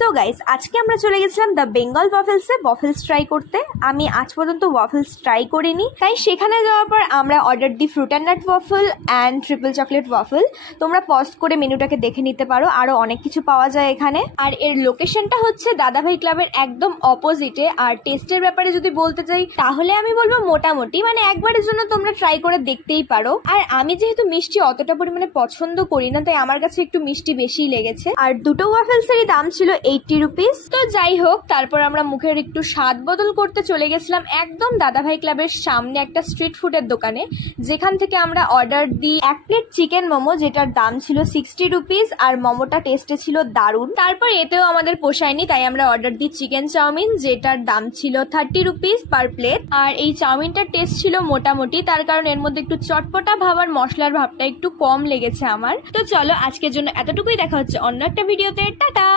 So guys, আজকে আমরা চলে গেছিলাম দ্য বেঙ্গল ওয়াফেলসে ওয়াফেলস ট্রাই করতে। আমি আজ পর্যন্ত ওয়াফেলস ট্রাই করিনি, তাই সেখানে যাওয়ার পর আমরা অর্ডার দিই fruit and nut waffle and triple chocolate waffle. তোমরা পজ করে মেনুটাকে দেখে নিতে পারো, আরও অনেক কিছু পাওয়া যায় এখানে। আর এর লোকেশনটা হচ্ছে দাদাভাই ক্লাবের একদম অপোজিটে। আর টেস্টের ব্যাপারে যদি বলতে চাই তাহলে আমি বলবো মোটামুটি, মানে একবারের জন্য তোমরা ট্রাই করে দেখতেই পারো। আর আমি যেহেতু মিষ্টি অতটা পরিমাণে পছন্দ করি না, তাই আমার কাছে একটু মিষ্টি বেশিই লেগেছে। আর দুটো ওয়াফেলসেরই দাম ছিল 80 রুপিস। তো যাই হোক, তারপর আমরা মুখের একটু স্বাদ বদল করতে চলে গেছিলাম একদম দাদাভাই ক্লাবের সামনে একটা স্ট্রিট ফুডের দোকানে, যেখান থেকে আমরা অর্ডার দিই 1 প্লেট চিকেন মোমো, যেটার দাম ছিল 60 রুপিস। আর মোমোটা টেস্টে ছিল দারুণ। তারপর এতেও আমাদের পোষায়নি, তাই আমরা অর্ডার দিই চিকেন চাউমিন, যেটার দাম ছিল 30 রুপিস পার প্লেট। আর এই চাউমিনটার টেস্ট ছিল মোটামুটি, তার কারণ এর মধ্যে একটু চটপটা ভাব আর মশলার ভাবটা একটু কম লেগেছে আমার। তো চলো, আজকের জন্য এতটুকুই। দেখা হচ্ছে অন্য একটা ভিডিওতে। টাটা।